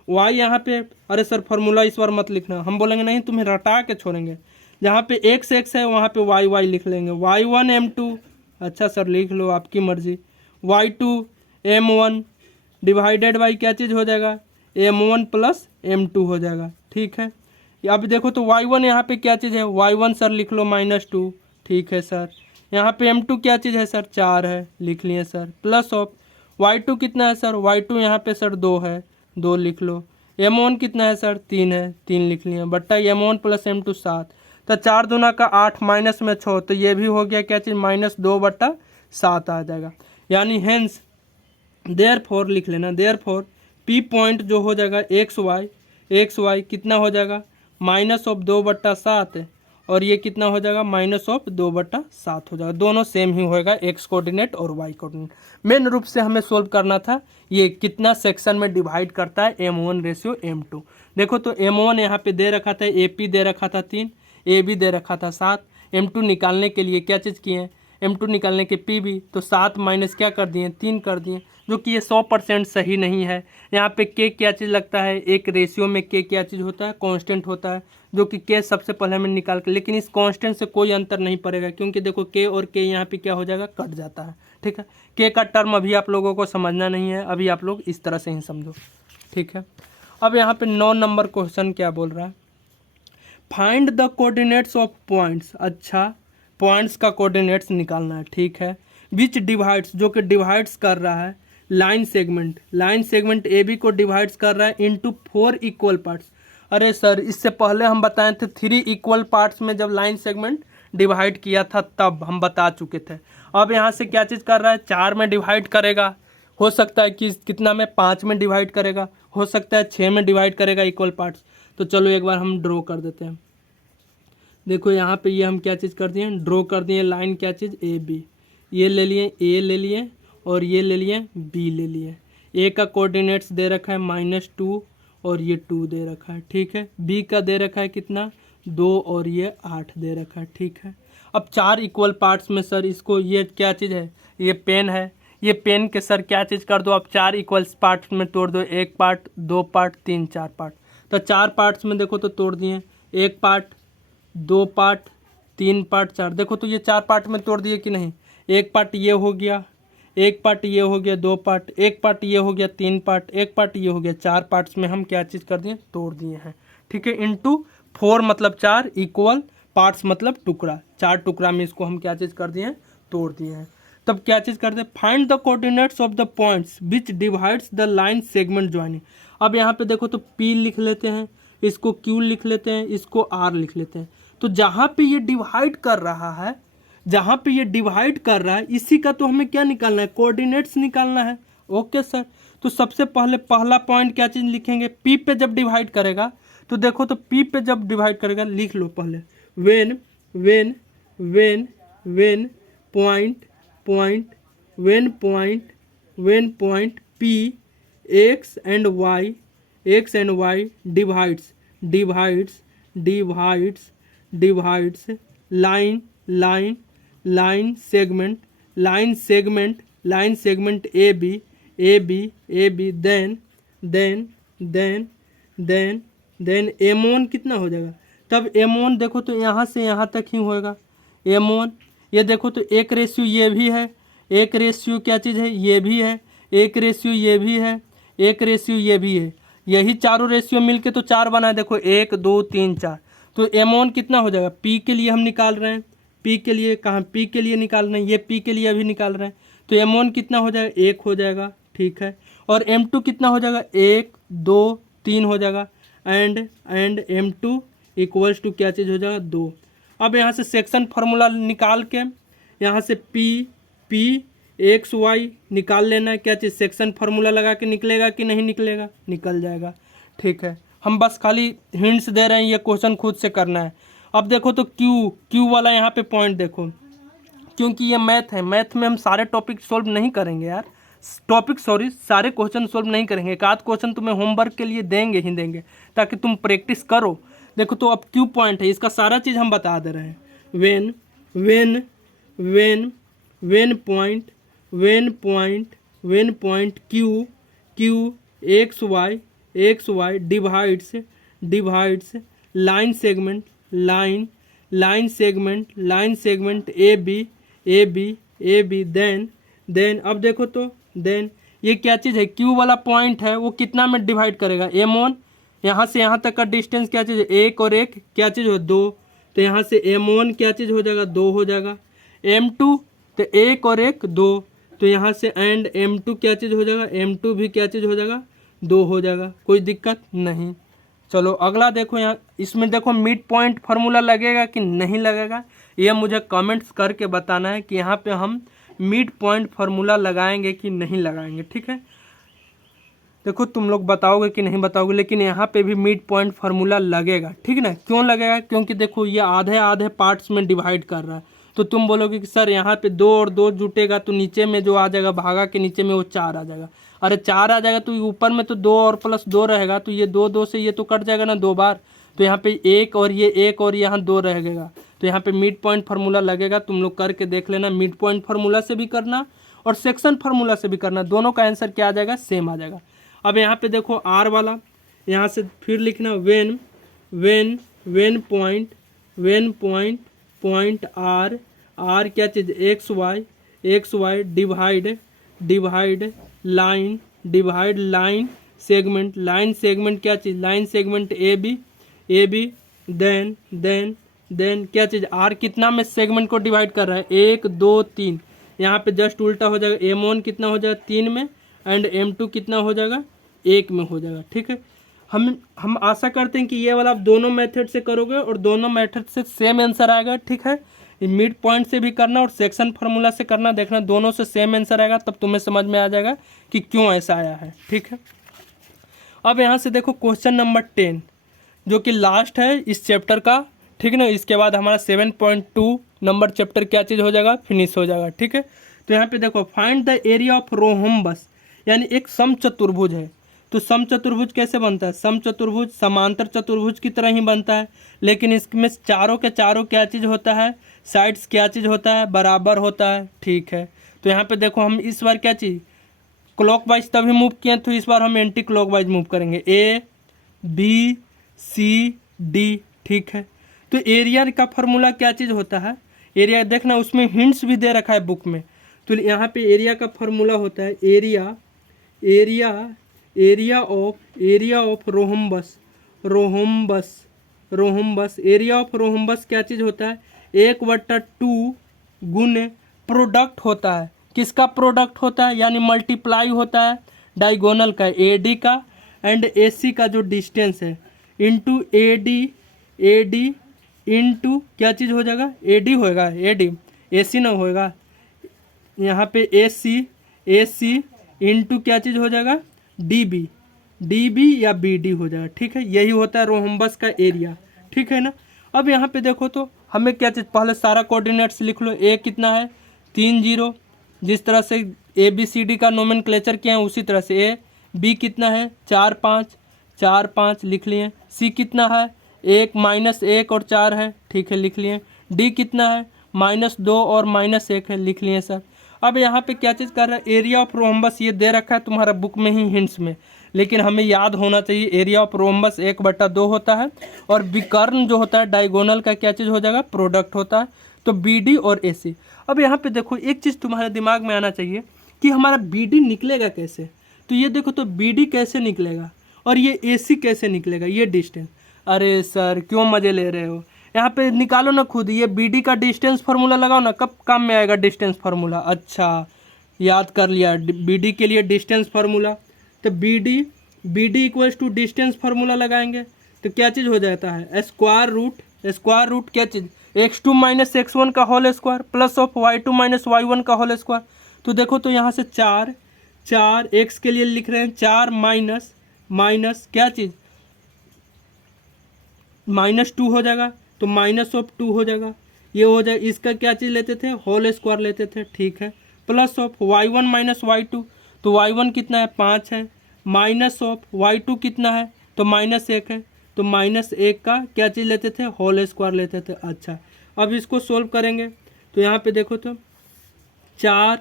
y यहाँ पे, अरे सर फार्मूला इस बार मत लिखना, हम बोलेंगे नहीं तुम्हें रटा के छोड़ेंगे, जहाँ पे x है वहाँ पे y लिख लेंगे, y1 M2, अच्छा सर लिख लो आपकी मर्जी, y2 M1 डिवाइडेड बाई क्या चीज़ हो जाएगा, M1 प्लस M2 हो जाएगा, ठीक है। अब देखो तो y1 यहाँ पे क्या चीज़ है, y1 सर लिख लो -2, ठीक है सर। यहाँ पे M2 क्या चीज़ है सर, 4 है, लिख लिए सर, प्लस ऑफ y2 कितना है सर, y2 यहाँ पे सर 2 है, 2 लिख लो। M1 कितना है सर, 3 है, 3 लिख लिए, बट्टा M1 प्लस M2 7, तो 4 दूना का 8 माइनस में 6, तो ये भी हो गया क्या चीज़, -2/7 आ जाएगा। यानी हेंस देयरफॉर लिख लेना, देयरफॉर पी पॉइंट जो हो जाएगा एक्स वाई कितना हो जाएगा, -2/7, और ये कितना हो जाएगा, -2/7 हो जाएगा। दोनों सेम ही होएगा, एक्स कोऑर्डिनेट और वाई कोऑर्डिनेट। मेन रूप से हमें सोल्व करना था ये कितना सेक्शन में डिवाइड करता है M1 रेशियो M2। देखो तो M1 यहाँ पे दे रखा था, AP दे रखा था 3, ए बी दे रखा था 7, M2 निकालने के लिए क्या चीज़ किए, M2 निकालने के पी बी, तो 7 माइनस क्या कर दिए 3 कर दिए, जो कि ये 100% सही नहीं है। यहाँ पे के क्या चीज़ लगता है, एक रेशियो में के क्या चीज़ होता है, कांस्टेंट होता है, जो कि के सबसे पहले हमें निकाल के, लेकिन इस कांस्टेंट से कोई अंतर नहीं पड़ेगा क्योंकि देखो के और के यहाँ पे क्या हो जाएगा, कट जाता है। ठीक है, के का टर्म अभी आप लोगों को समझना नहीं है, अभी आप लोग इस तरह से ही समझो। ठीक है, अब यहाँ पे 9 नंबर क्वेश्चन क्या बोल रहा है, find the coordinates of points. अच्छा, पॉइंट्स का कोऑर्डिनेट्स निकालना है। ठीक है, विच डिवाइड्स, जो कि डिवाइड्स कर रहा है लाइन सेगमेंट ए बी को डिवाइड्स कर रहा है इनटू 4 इक्वल पार्ट्स। अरे सर, इससे पहले हम बताए थे 3 इक्वल पार्ट्स में जब लाइन सेगमेंट डिवाइड किया था तब हम बता चुके थे। अब यहाँ से क्या चीज़ कर रहा है, 4 में डिवाइड करेगा, हो सकता है कि कितना में 5 में डिवाइड करेगा, हो सकता है 6 में डिवाइड करेगा इक्वल पार्ट्स। तो चलो एक बार हम ड्रॉ कर देते हैं। देखो यहाँ पे ये हम क्या चीज़ कर दिए, ड्रॉ कर दिए लाइन क्या चीज़ ए बी, ये ले लिए ए ले लिए और ये ले लिए बी ले लिए। ए का कोऑर्डिनेट्स दे रखा है -2 और ये 2 दे रखा है। ठीक है, बी का दे रखा है कितना 2 और ये 8 दे रखा है। ठीक है, अब 4 इक्वल पार्ट्स में सर इसको, ये क्या चीज़ है, ये पेन है, ये पेन के सर क्या चीज़ कर दो, अब 4 इक्वल पार्ट्स में तोड़ दो, 1 पार्ट 2 पार्ट 3 4 पार्ट। तो 4 पार्ट्स में देखो तो तोड़ दिए, 1 पार्ट 2 पार्ट 3 पार्ट 4, देखो तो ये 4 पार्ट में तोड़ दिए कि नहीं, 1 पार्ट ये हो गया, 1 पार्ट ये हो गया 2 पार्ट, 1 पार्ट ये हो गया 3 पार्ट, 1 पार्ट ये हो गया 4 पार्ट्स में हम क्या चीज़ कर दिए, तोड़ दिए हैं। ठीक है, इंटू 4 मतलब 4, इक्वल पार्ट्स मतलब टुकड़ा, 4 टुकड़ा में इसको हम क्या चीज़ कर दिए हैं, तोड़ दिए हैं। तब क्या चीज़ करते हैं, find the coordinates of the points which divides the line segment joining. अब यहाँ पे देखो तो P लिख लेते हैं, इसको Q लिख लेते हैं, इसको R लिख लेते हैं। तो जहाँ पे ये डिवाइड कर रहा है, जहाँ पे ये डिवाइड कर रहा है, इसी का तो हमें क्या निकालना है, कोऑर्डिनेट्स निकालना है। ओके सर, तो सबसे पहले पहला पॉइंट क्या चीज़ लिखेंगे, P पे जब डिवाइड करेगा, तो देखो तो P पे जब डिवाइड करेगा, लिख लो पहले, when when when when point point when point P X and Y divides line segment A B then M1 कितना हो जाएगा, तब M1 देखो तो यहाँ से यहाँ तक ही होएगा। M1 ये देखो तो 1 ये भी है, 1 क्या चीज़ है, ये भी है, 1 ये भी है, 1 ये भी है, यही चारों रेशियो मिलके तो 4 बना है। देखो 1 2 3 4, तो M1 कितना हो जाएगा, P के लिए हम निकाल रहे हैं, P के लिए कहाँ, P के लिए निकाल रहे हैं, ये P के लिए अभी निकाल रहे हैं, तो M1 कितना हो जाएगा, 1 हो जाएगा। ठीक है, और M2 कितना हो जाएगा, 1 2 3 हो जाएगा, एंड M2 इक्वल्स टू क्या चीज़ हो जाएगा, 2। अब यहाँ से सेक्शन फार्मूला निकाल के यहाँ से P एक्स वाई निकाल लेना है, क्या चीज़ सेक्शन फार्मूला लगा के निकलेगा कि नहीं निकलेगा, निकल जाएगा। ठीक है, हम बस खाली हिंट्स दे रहे हैं, ये क्वेश्चन खुद से करना है। अब देखो तो क्यू वाला यहाँ पे पॉइंट देखो, क्योंकि ये मैथ है, मैथ में हम सारे टॉपिक सॉल्व नहीं करेंगे यार, सारे क्वेश्चन सॉल्व नहीं करेंगे, एक आध क्वेश्चन तुम्हें होमवर्क के लिए देंगे ही देंगे ताकि तुम प्रैक्टिस करो। देखो तो अब क्यू पॉइंट है, इसका सारा चीज़ हम बता दे रहे हैं, when point Q X Y divides line segment A B then अब देखो तो देन ये क्या चीज़ है, क्यू वाला पॉइंट है वो कितना में डिवाइड करेगा, M1, यहाँ से यहाँ तक का डिस्टेंस क्या चीज़ है, 1 और 1 क्या चीज़ हो 2, तो यहाँ से M1 क्या चीज़ हो जाएगा, 2 हो जाएगा। M2 तो 1 और 1 2, तो यहाँ से एंड M2 क्या चीज़ हो जाएगा, M2 भी क्या चीज़ हो जाएगा, 2 हो जाएगा, कोई दिक्कत नहीं। चलो अगला देखो, यहाँ इसमें देखो मिड पॉइंट फार्मूला लगेगा कि नहीं लगेगा, ये मुझे कमेंट्स करके बताना है कि यहाँ पे हम मिड पॉइंट फार्मूला लगाएंगे कि नहीं लगाएंगे। ठीक है, देखो तुम लोग बताओगे कि नहीं बताओगे, लेकिन यहाँ पे भी मिड पॉइंट फार्मूला लगेगा। ठीक है ना, क्यों लगेगा, क्योंकि देखो ये आधे पार्ट्स में डिवाइड कर रहा है, तो तुम बोलोगे कि सर यहाँ पे 2 और 2 जुटेगा तो नीचे में जो आ जाएगा भागा के नीचे में वो 4 आ जाएगा। अरे 4 आ जाएगा तो ऊपर में तो 2 और +2 रहेगा, तो ये 2 से ये तो कट जाएगा ना 2 बार, तो यहाँ पे एक और ये एक और यहाँ 2 रहेगा, तो यहाँ पे मिड पॉइंट फार्मूला लगेगा। तुम लोग करके देख लेना, मिड पॉइंट फार्मूला से भी करना और सेक्शन फार्मूला से भी करना, दोनों का आंसर क्या आ जाएगा, सेम आ जाएगा। अब यहाँ पे देखो आर वाला, यहाँ से फिर लिखना वेन पॉइंट आर क्या चीज़, X Y divide line segment क्या चीज़, line segment A B then क्या चीज़, आर कितना में सेगमेंट को डिवाइड कर रहा है, 1 2 3, यहाँ पे जस्ट उल्टा हो जाएगा, M1 कितना हो जाएगा 3 में एंड M2 कितना हो जाएगा 1 में हो जाएगा। ठीक है, हम आशा करते हैं कि ये वाला आप दोनों मेथड से करोगे और दोनों मेथड से सेम आंसर आएगा। ठीक है, मिड पॉइंट से भी करना और सेक्शन फार्मूला से करना, देखना दोनों से सेम आंसर आएगा, तब तुम्हें समझ में आ जाएगा कि क्यों ऐसा आया है। ठीक है, अब यहाँ से देखो क्वेश्चन नंबर 10 जो कि लास्ट है इस चैप्टर का। ठीक है ना, इसके बाद हमारा 7.2 नंबर चैप्टर क्या चीज़ हो जाएगा, फिनिश हो जाएगा। ठीक है, तो यहाँ पे देखो find the area of rhombus, यानी एक समचतुर्भुज है। तो समचतुर्भुज कैसे बनता है, समचतुर्भुज समांतर चतुर्भुज की तरह ही बनता है, लेकिन इसमें चारों के चारों क्या चीज़ होता है, साइड्स क्या चीज़ होता है, बराबर होता है। ठीक है, तो यहाँ पे देखो हम इस बार क्या चीज़ क्लॉकवाइज तभी मूव किए, तो इस बार हम एंटी क्लॉकवाइज मूव करेंगे, ABCD। ठीक है, तो एरिया का फॉर्मूला क्या चीज़ होता है, एरिया देखना उसमें हिंट्स भी दे रखा है बुक में। तो यहाँ पे एरिया का फॉर्मूला होता है area of rhombus. Area of rhombus क्या चीज़ होता है, 1/2 गुने प्रोडक्ट होता है, किसका प्रोडक्ट होता है, यानी मल्टीप्लाई होता है डायगोनल का, AD का एंड AC का जो डिस्टेंस है इंटू AD इंटू क्या चीज़ हो जाएगा, AD होएगा, AD AC ना होएगा, यहाँ पे AC इंटू क्या चीज़ हो जाएगा, DB या BD हो जाएगा। ठीक है, यही होता है रोहम्बस का एरिया। ठीक है ना, अब यहाँ पे देखो तो हमें क्या चीज़, पहले सारा कोऑर्डिनेट्स लिख लो, A कितना है 3 0, जिस तरह से ABCD का नोमेनक्लेचर किया है उसी तरह से B कितना है 4 5 लिख लिए, C कितना है 1 -1 और 4 है। ठीक है, लिख लिए, D कितना है -2 और -1 है, लिख लिए सर। अब यहाँ पे क्या चीज़ कर रहा है, एरिया ऑफ रोहम्बस ये दे रखा है तुम्हारा बुक में ही हिंट्स में, लेकिन हमें याद होना चाहिए एरिया ऑफ रोहम्बस 1/2 होता है और विकर्ण जो होता है डायगोनल का क्या चीज़ हो जाएगा, प्रोडक्ट होता है, तो BD और AC। अब यहाँ पे देखो एक चीज़ तुम्हारे दिमाग में आना चाहिए कि हमारा BD निकलेगा कैसे, तो ये देखो तो BD कैसे निकलेगा और ये AC कैसे निकलेगा, ये डिस्टेंस। अरे सर क्यों मज़े ले रहे हो, यहाँ पे निकालो ना खुद, ये BD का डिस्टेंस फार्मूला लगाओ ना, कब काम में आएगा डिस्टेंस फार्मूला। अच्छा याद कर लिया, BD के लिए डिस्टेंस फार्मूला, तो BD equals to distance formula लगाएंगे तो क्या चीज़ हो जाता है, स्क्वायर रूट क्या चीज़, x2 - x1 का whole square plus of y2 - y1 का होल स्क्वायर। तो देखो तो यहाँ से 4 x के लिए लिख रहे हैं 4 माइनस क्या चीज़ -2 हो जाएगा, तो -2 हो जाएगा, ये हो जाए, इसका क्या चीज़ लेते थे, होल स्क्वायर लेते थे। ठीक है, प्लस ऑफ y1 - y2, तो y1 कितना है 5 है, माइनस ऑफ y2 कितना है, तो -1 है, तो -1 का क्या चीज़ लेते थे, होल स्क्वायर लेते थे। अच्छा, अब इसको सोल्व करेंगे तो यहाँ पे देखो तो 4,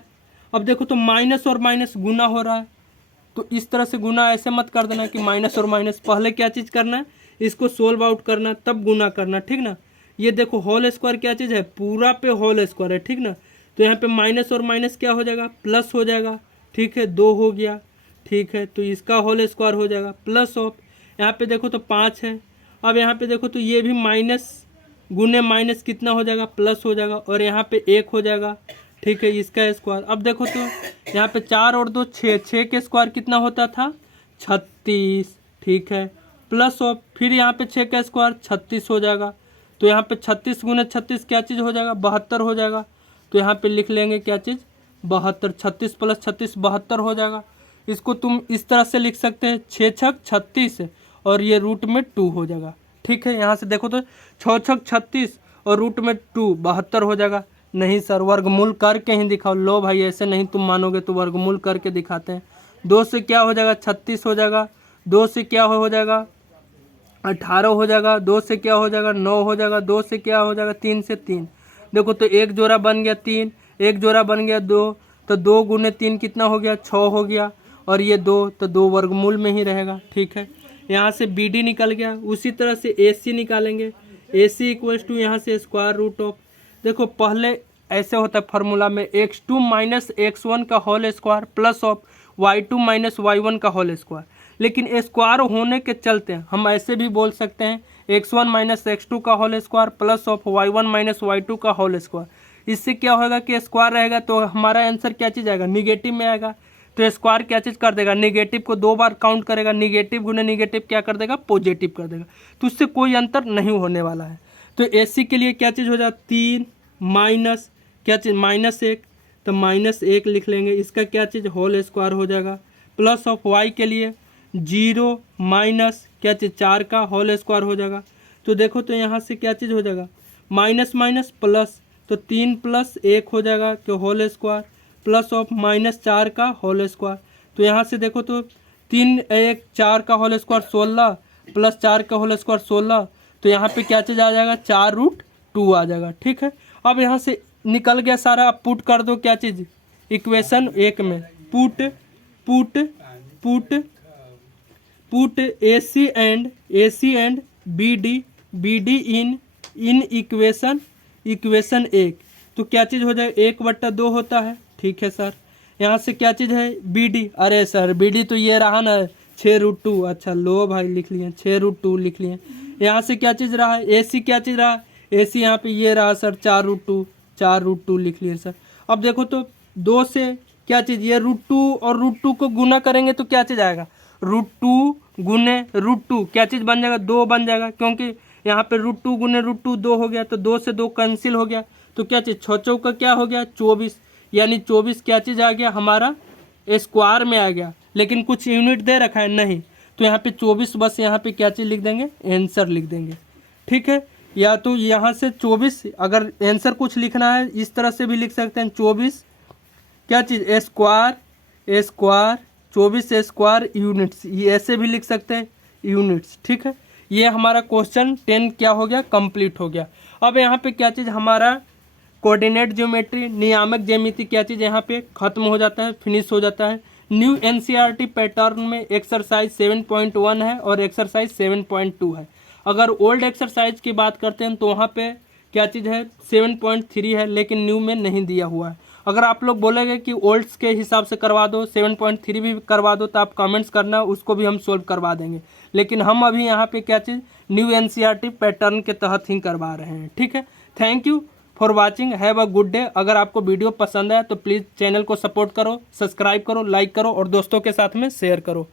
अब देखो तो माइनस और माइनस गुना हो रहा है, तो इस तरह से गुना ऐसे मत कर देना कि माइनस और माइनस, पहले क्या चीज़ करना है, इसको सोल्व आउट करना तब गुना करना। ठीक ना, ये देखो होल स्क्वायर क्या चीज़ है, पूरा पे होल स्क्वायर है। ठीक ना, तो यहाँ पे माइनस और माइनस क्या हो जाएगा, प्लस हो जाएगा। ठीक है, 2 हो गया। ठीक है, तो इसका होल स्क्वायर हो जाएगा प्लस ऑफ, यहाँ पे देखो तो 5 है, अब यहाँ पे देखो तो ये भी माइनस गुने माइनस कितना हो जाएगा, प्लस हो जाएगा, और यहाँ पे 1 हो जाएगा। ठीक है, इसका स्क्वायर, अब देखो तो यहाँ पे 4 और 2 6 के स्क्वायर कितना होता था 36। ठीक है, प्लस ऑफ फिर यहाँ पे 6 का स्क्वायर 36 हो जाएगा, तो यहाँ पे 36 गुने 36 क्या चीज़ हो जाएगा, 72 हो जाएगा। तो यहाँ पे लिख लेंगे क्या चीज़ 72, 36 + 36 72 हो जाएगा। इसको तुम इस तरह से लिख सकते हैं 6 छक 36 और ये रूट में 2 हो जाएगा। ठीक है, यहाँ से देखो तो 6 छक 36 और रूट में 2 72 हो जाएगा। नहीं सर वर्गमूल करके ही दिखाओ, लो भाई ऐसे नहीं तुम मानोगे तो वर्गमूल करके दिखाते हैं। 2 से क्या हो जाएगा 36 हो जाएगा, 2 से क्या हो जाएगा 18 हो जाएगा, 2 से क्या हो जाएगा 9 हो जाएगा, 2 से क्या हो जाएगा 3 से 3। देखो तो एक जोड़ा बन गया 3, एक जोड़ा बन गया 2, तो 2 गुने 3 कितना हो गया 6 हो गया, और ये 2 तो 2 वर्गमूल में ही रहेगा। ठीक है, यहाँ से बी डी निकल गया। उसी तरह से ए सी निकालेंगे, ए सी इक्वल्स टू यहाँ से स्क्वायर रूट ऑफ, देखो पहले ऐसे होता है फार्मूला में x2 माइनस x1 का whole square plus of y2 minus y1 का होल स्क्वायर, लेकिन स्क्वायर होने के चलते हम ऐसे भी बोल सकते हैं x1 माइनस x2 का whole square plus of y1 minus y2 का होल स्क्वायर। इससे क्या होगा कि स्क्वायर रहेगा तो हमारा आंसर क्या चीज़ आएगा, निगेटिव में आएगा। तो स्क्वायर क्या चीज़ कर देगा, निगेटिव को 2 बार काउंट करेगा, निगेटिव गुने निगेटिव क्या कर देगा, पॉजिटिव कर देगा। तो उससे कोई अंतर नहीं होने वाला है। तो ए सी के लिए क्या चीज़ हो जाएगा 3 माइनस क्या चीज़ -1, तो -1 लिख लेंगे, इसका क्या चीज़ होल स्क्वायर हो जाएगा। प्लस ऑफ वाई के लिए 0 माइनस क्या चीज़ 4 का होल स्क्वायर हो जाएगा। तो देखो तो यहाँ से क्या चीज़ हो जाएगा माइनस माइनस प्लस, तो 3 + 1 हो जाएगा कि होल स्क्वायर प्लस ऑफ -4 का होल स्क्वायर। तो यहाँ से देखो तो 3 1 4 का होल स्क्वायर 16 प्लस 4 का होल स्क्वायर 16, तो यहाँ पे क्या चीज़ आ जाएगा 4√2 आ जाएगा। ठीक है, अब यहाँ से निकल गया सारा। अब पुट कर दो क्या चीज़ इक्वेशन 1 में, put put put put A C and B D in equation 1। तो क्या चीज़ हो जाए 1/2 होता है। ठीक है सर, यहाँ से क्या चीज़ है बी डी, अरे सर बी डी तो ये रहा ना 6√2, अच्छा लो भाई लिख लिए 6√2 लिख लिए। यहाँ से क्या चीज़ रहा है ए सी, क्या चीज़ रहा ए सी, यहाँ पे ये रहा सर 4√2 लिख लिए सर। अब देखो तो 2 से क्या चीज़ ये √2 और √2 को गुना करेंगे तो क्या चीज़ आएगा, √2 गुने √2 क्या चीज़ बन जाएगा 2 बन जाएगा, क्योंकि यहाँ पे √2 गुने √2 2 हो गया, तो 2 से 2 कैंसिल हो गया। तो क्या चीज़ 6 चौका क्या हो गया 24, यानी 24 क्या चीज़ आ गया हमारा स्क्वायर में आ गया, लेकिन कुछ यूनिट दे रखा है नहीं, तो यहाँ पे 24 बस यहाँ पे क्या चीज़ लिख देंगे आंसर लिख देंगे। ठीक है, या तो यहाँ से 24 अगर आंसर कुछ लिखना है इस तरह से भी लिख सकते हैं 24 क्या चीज़ स्क्वायर 24 स्क्वायर यूनिट्स, ये ऐसे भी लिख सकते हैं यूनिट्स। ठीक है, ये हमारा क्वेश्चन 10 क्या हो गया कंप्लीट हो गया। अब यहाँ पे क्या चीज़ हमारा कोऑर्डिनेट ज्योमेट्री नियामक ज्यामिति क्या चीज़ यहाँ पे खत्म हो जाता है, फिनिश हो जाता है। न्यू एनसीईआरटी पैटर्न में एक्सरसाइज 7.1 है और एक्सरसाइज 7.2 है। अगर ओल्ड एक्सरसाइज की बात करते हैं तो वहाँ पे क्या चीज़ है 7.3 है, लेकिन न्यू में नहीं दिया हुआ है। अगर आप लोग बोलेंगे कि ओल्ड्स के हिसाब से करवा दो 7.3 भी करवा दो तो आप कमेंट्स करना, उसको भी हम सोल्व करवा देंगे, लेकिन हम अभी यहाँ पे क्या चीज़ न्यू एनसीईआरटी पैटर्न के तहत ही करवा रहे हैं। ठीक है, thank you for watching, have a good day. अगर आपको वीडियो पसंद आया तो प्लीज़ चैनल को सपोर्ट करो, सब्सक्राइब करो, लाइक करो और दोस्तों के साथ में शेयर करो।